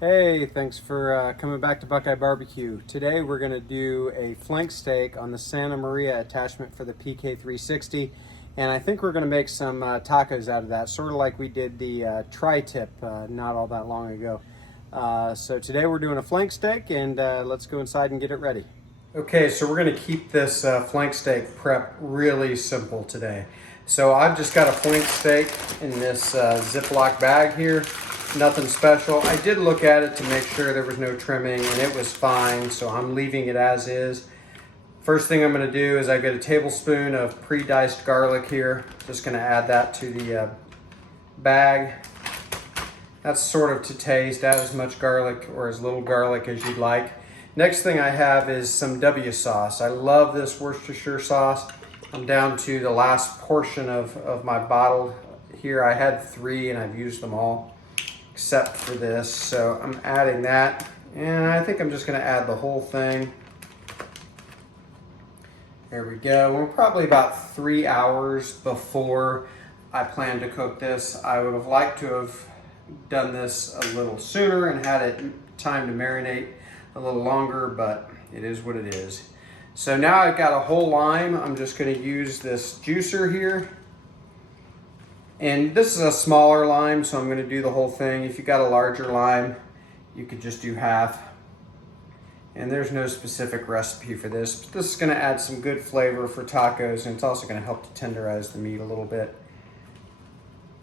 Hey, thanks for coming back to BuQeye Barbecue. Today we're going to do a flank steak on the Santa Maria attachment for the PK360, and I think we're going to make some tacos out of that, sort of like we did the tri-tip not all that long ago. So today we're doing a flank steak, and let's go inside and get it ready. Okay, so we're going to keep this flank steak prep really simple today. So I've just got a flank steak in this Ziploc bag here. Nothing special. I did look at it to make sure there was no trimming, and it was fine, so I'm leaving it as is. First thing I'm going to do is I get a tablespoon of pre-diced garlic here. Just going to add that to the bag. That's sort of to taste. Add as much garlic or as little garlic as you'd like. Next thing I have is some W sauce. I love this Worcestershire sauce. I'm down to the last portion of my bottle here. I had 3 and I've used them all except for this. So I'm adding that, and I think I'm just going to add the whole thing. There we go. We're probably about 3 hours before I plan to cook this. I would have liked to have done this a little sooner and had it time to marinate a little longer, but it is what it is. So now I've got a whole lime. I'm just going to use this juicer here. And this is a smaller lime, so I'm going to do the whole thing. If you got a larger lime, you could just do half. And there's no specific recipe for this, but this is going to add some good flavor for tacos, and it's also going to help to tenderize the meat a little bit.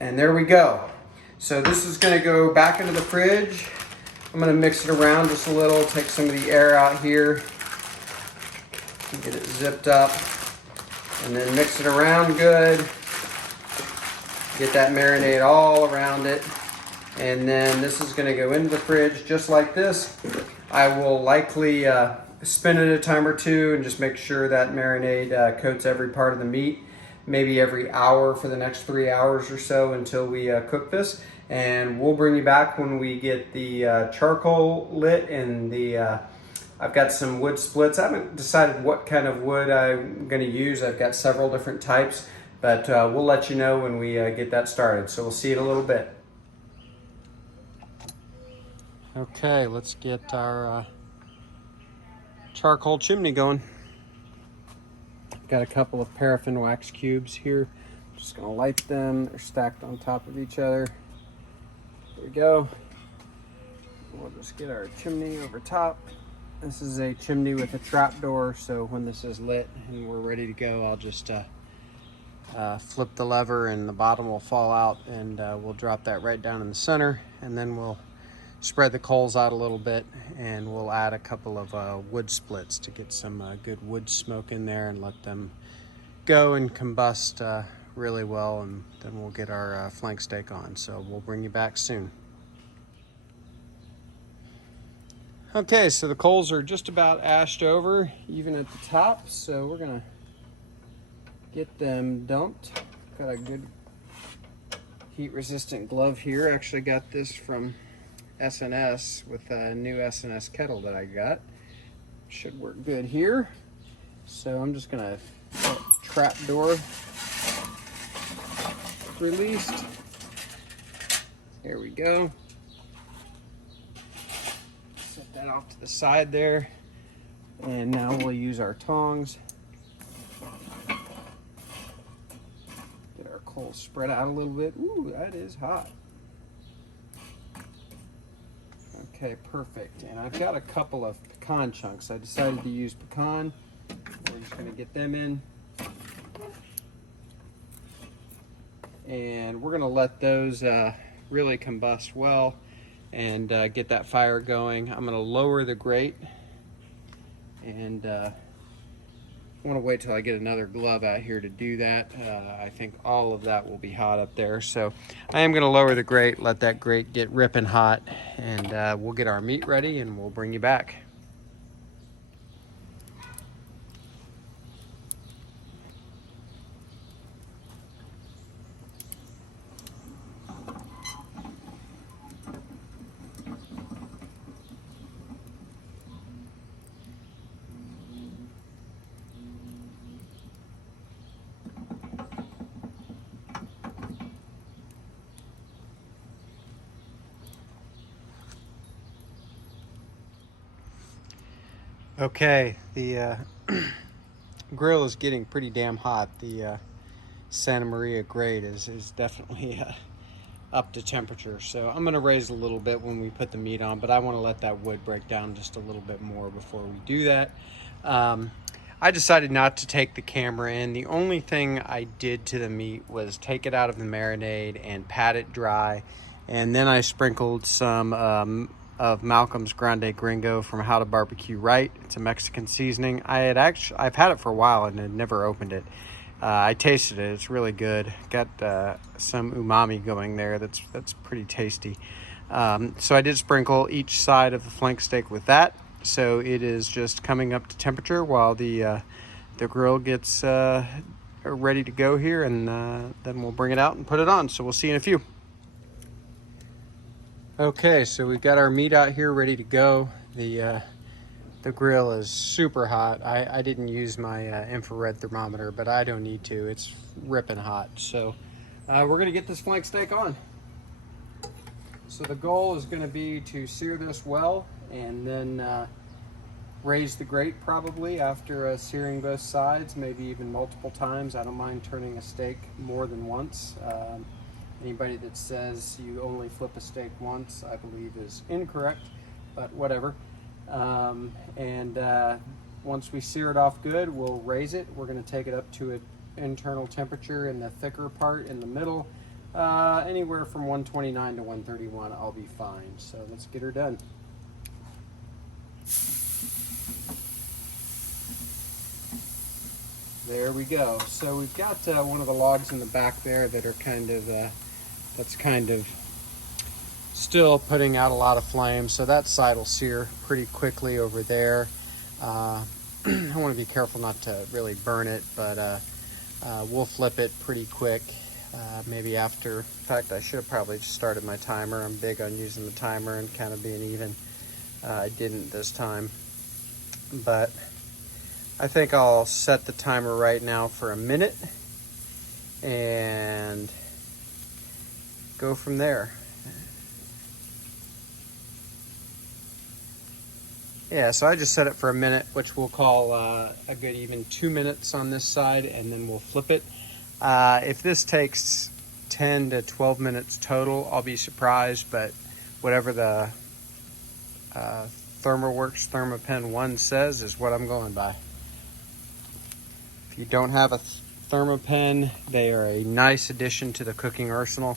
And there we go. So this is going to go back into the fridge. I'm going to mix it around just a little, take some of the air out here, get it zipped up, and then mix it around good. Get that marinade all around it. And then this is gonna go into the fridge just like this. I will likely spin it a time or two and just make sure that marinade coats every part of the meat, maybe every hour for the next 3 hours or so until we cook this. And we'll bring you back when we get the charcoal lit and I've got some wood splits. I haven't decided what kind of wood I'm gonna use. I've got several different types. But we'll let you know when we get that started. So we'll see you in a little bit. Okay, let's get our charcoal chimney going. Got a couple of paraffin wax cubes here. Just gonna light them. They're stacked on top of each other. There we go. We'll just get our chimney over top. This is a chimney with a trap door, so when this is lit and we're ready to go, I'll just flip the lever and the bottom will fall out, and we'll drop that right down in the center, and then we'll spread the coals out a little bit, and we'll add a couple of wood splits to get some good wood smoke in there and let them go and combust really well, and then we'll get our flank steak on. So we'll bring you back soon. Okay, so the coals are just about ashed over, even at the top, so we're gonna get them dumped. Got a good heat resistant glove here. Actually got this from S&S with a new S&S kettle that I got. Should work good here. So I'm just gonna trap door released. There we go. Set that off to the side there. And now we'll use our tongs. Coals spread out a little bit. Ooh, that is hot. Okay, perfect. And I've got a couple of pecan chunks. I decided to use pecan. We're just gonna get them in. And we're gonna let those really combust well and get that fire going. I'm gonna lower the grate, and I want to wait till I get another glove out here to do that. I think all of that will be hot up there. So I am going to lower the grate, let that grate get ripping hot, and we'll get our meat ready and we'll bring you back. Okay, the grill is getting pretty damn hot. The Santa Maria grate is definitely up to temperature. So I'm going to raise a little bit when we put the meat on, but I want to let that wood break down just a little bit more before we do that. I decided not to take the camera in. The only thing I did to the meat was take it out of the marinade and pat it dry. And then I sprinkled some of Malcolm's Grande Gringo from How to Barbecue Right. It's a Mexican seasoning. I've had it for a while and had never opened it. I tasted it. It's really good. Got some umami going there. That's pretty tasty. So I did sprinkle each side of the flank steak with that. So it is just coming up to temperature while the grill gets ready to go here, and then we'll bring it out and put it on. So we'll see you in a few. Okay, so we've got our meat out here ready to go. The grill is super hot. I didn't use my infrared thermometer, but I don't need to. It's ripping hot. So we're gonna get this flank steak on. So the goal is gonna be to sear this well and then raise the grate probably after searing both sides, maybe even multiple times. I don't mind turning a steak more than once. Anybody that says you only flip a steak once, I believe is incorrect, but whatever. Once we sear it off good, we'll raise it. We're going to take it up to an internal temperature in the thicker part in the middle. Anywhere from 129 to 131, I'll be fine. So let's get her done. There we go. So we've got one of the logs in the back there that are that's kind of still putting out a lot of flame. So that side will sear pretty quickly over there. I want to be careful not to really burn it, but we'll flip it pretty quick. Maybe after, in fact, I should have probably just started my timer. I'm big on using the timer and kind of being even. I didn't this time, but I think I'll set the timer right now for a minute and go from there. Yeah, so I just set it for a minute, which we'll call a good even 2 minutes on this side, and then we'll flip it. If this takes 10 to 12 minutes total, I'll be surprised, but whatever the ThermoWorks ThermaPen 1 says is what I'm going by. If you don't have a ThermaPen, they are a nice addition to the cooking arsenal.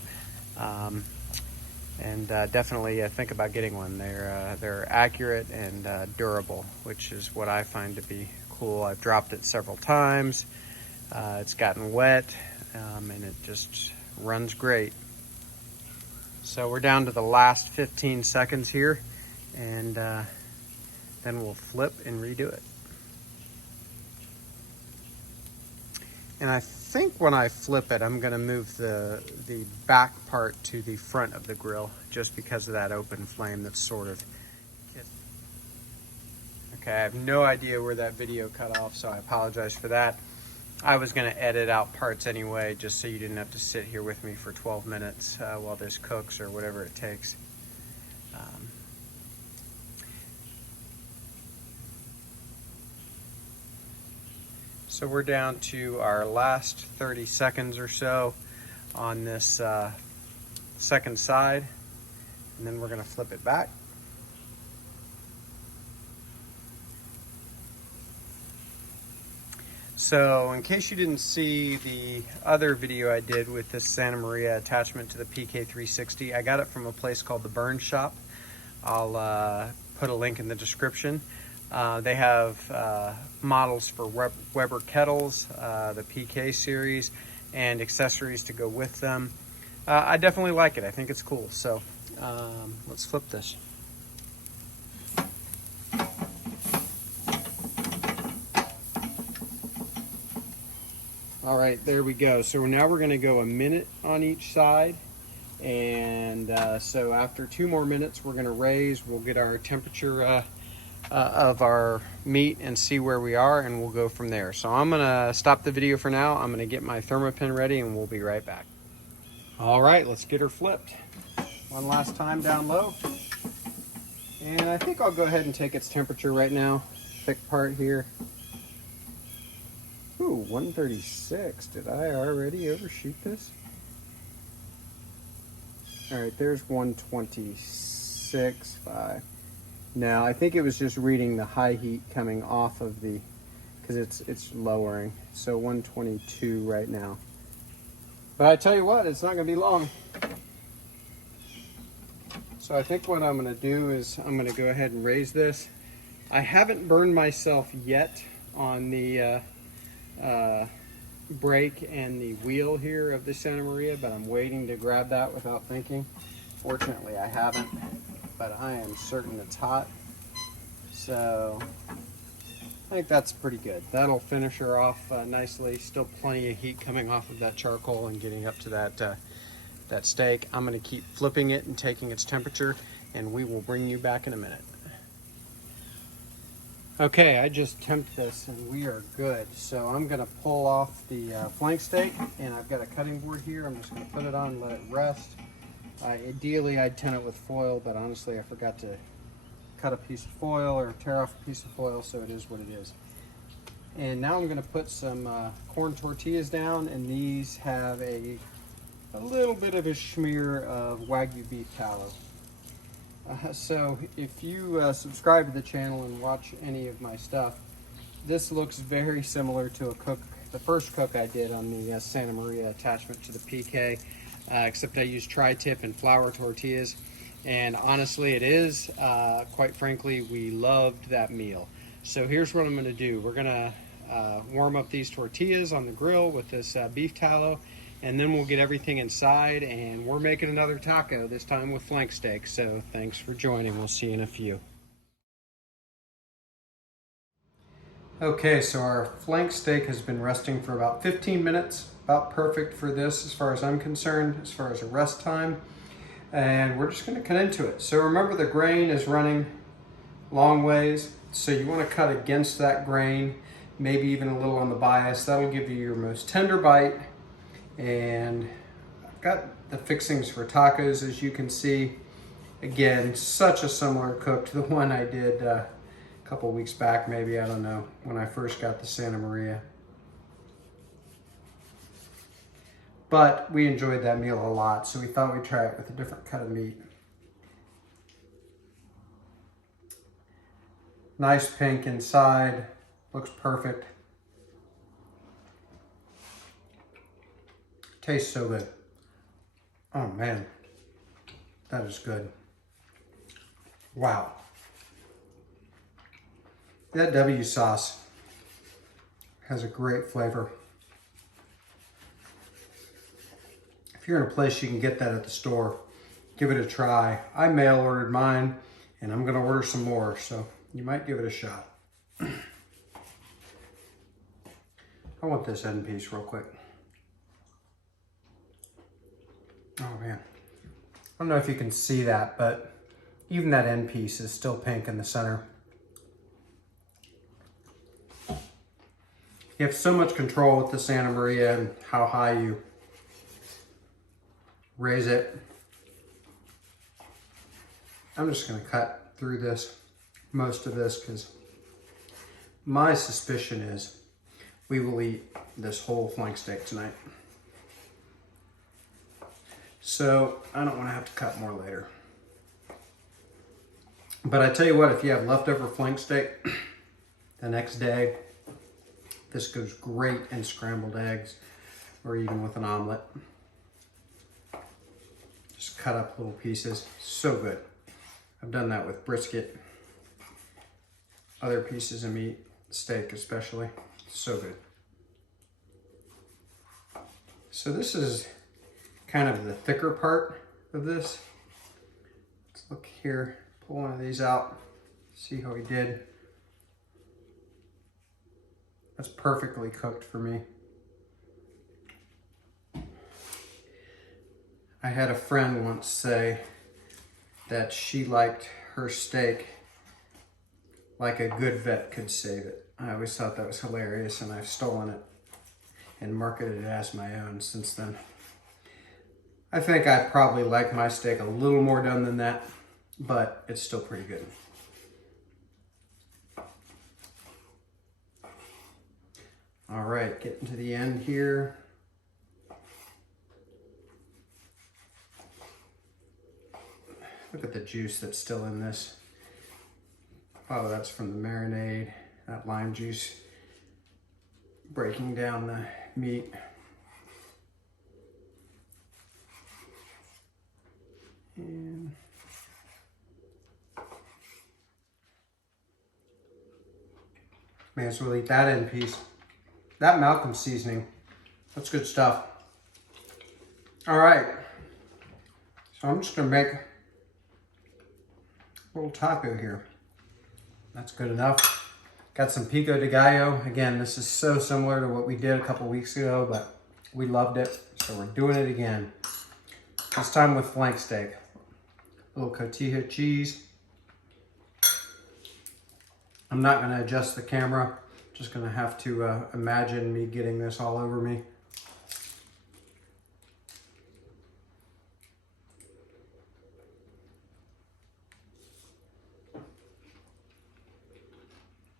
Definitely think about getting one. They're accurate and durable, which is what I find to be cool. I've dropped it several times. It's gotten wet, and it just runs great. So we're down to the last 15 seconds here, and then we'll flip and redo it. And I think when I flip it, I'm going to move the back part to the front of the grill, just because of that open flame that's sort of... Okay, I have no idea where that video cut off, so I apologize for that. I was going to edit out parts anyway, just so you didn't have to sit here with me for 12 minutes while this cooks or whatever it takes. So we're down to our last 30 seconds or so on this second side, and then we're going to flip it back. So in case you didn't see the other video I did with this Santa Maria attachment to the PK360, I got it from a place called the Burn Shop. I'll put a link in the description. They have models for Weber kettles, the PK series, and accessories to go with them. I definitely like it. I think it's cool. So let's flip this. All right, there we go. So now we're going to go a minute on each side. And so after 2 more minutes, we're going to raise. We'll get our temperature of our meat and see where we are, and we'll go from there. So I'm going to stop the video for now. I'm going to get my ThermaPen ready, and we'll be right back. All right, let's get her flipped. One last time down low. And I think I'll go ahead and take its temperature right now. thick part here. Ooh, 136. Did I already overshoot this? All right, there's 126.5. Now, I think it was just reading the high heat coming off of the, because it's lowering. So 122 right now. But I tell you what, it's not going to be long. So I think what I'm going to do is I'm going to go ahead and raise this. I haven't burned myself yet on the brake and the wheel here of the Santa Maria, but I'm waiting to grab that without thinking. Fortunately, I haven't, but I am certain it's hot. So I think that's pretty good. That'll finish her off nicely. Still plenty of heat coming off of that charcoal and getting up to that steak. I'm going to keep flipping it and taking its temperature, and we will bring you back in a minute. Okay, I just temped this and we are good. So I'm going to pull off the flank steak, and I've got a cutting board here. I'm just going to put it on and let it rest. Ideally, I'd tin it with foil, but honestly, I forgot to cut a piece of foil or tear off a piece of foil, so it is what it is. And now I'm going to put some corn tortillas down, and these have a little bit of a smear of Wagyu beef tallow. So if you subscribe to the channel and watch any of my stuff, this looks very similar to the first cook I did on the Santa Maria attachment to the PK, except I used tri-tip and flour tortillas. And honestly, it is, quite frankly, we loved that meal. So here's what I'm going to do. We're going to warm up these tortillas on the grill with this beef tallow, and then we'll get everything inside, and we're making another taco, this time with flank steak. So thanks for joining. We'll see you in a few. Okay, so our flank steak has been resting for about 15 minutes, about perfect for this as far as I'm concerned, as far as a rest time. And we're just going to cut into it. So remember, the grain is running long ways, so you want to cut against that grain, maybe even a little on the bias. That'll give you your most tender bite. And I've got the fixings for tacos, as you can see. Again, such a similar cook to the one I did a couple weeks back, maybe, I don't know, when I first got the Santa Maria. But we enjoyed that meal a lot, so we thought we'd try it with a different cut of meat. Nice pink inside, looks perfect. Tastes so good. Oh man, that is good. Wow. That W sauce has a great flavor. If you're in a place you can get that at the store, give it a try. I mail ordered mine, and I'm gonna order some more, so you might give it a shot. I want this end piece real quick. Oh man, I don't know if you can see that, but even that end piece is still pink in the center. You have so much control with the Santa Maria and how high you raise it. I'm just going to cut through this, most of this, because my suspicion is we will eat this whole flank steak tonight. So I don't want to have to cut more later. But I tell you what, if you have leftover flank steak the next day, this goes great in scrambled eggs or even with an omelet. Just cut up little pieces, so good. I've done that with brisket, other pieces of meat, steak especially, so good. So this is kind of the thicker part of this. Let's look here, pull one of these out, see how he did. That's perfectly cooked for me. I had a friend once say that she liked her steak like a good vet could save it. I always thought that was hilarious, and I've stolen it and marketed it as my own since then. I think I probably like my steak a little more done than that, but it's still pretty good. All right, getting to the end here. Look at the juice that's still in this. Oh, that's from the marinade. That lime juice breaking down the meat. And may as well eat that in peace. That Malcolm seasoning, that's good stuff. All right, so I'm just gonna make a little taco here. That's good enough. Got some pico de gallo. Again, this is so similar to what we did a couple weeks ago, but we loved it, so we're doing it again. This time with flank steak. A little cotija cheese. I'm not gonna adjust the camera. Just gonna have to imagine me getting this all over me.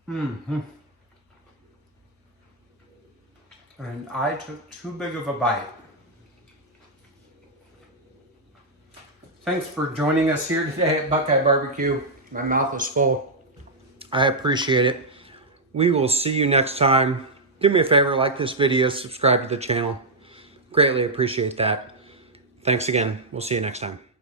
Mm-hmm. And I took too big of a bite. Thanks for joining us here today at BuQeye Barbecue. My mouth is full. I appreciate it. We will see you next time. Do me a favor, like this video, subscribe to the channel. Greatly appreciate that. Thanks again. We'll see you next time.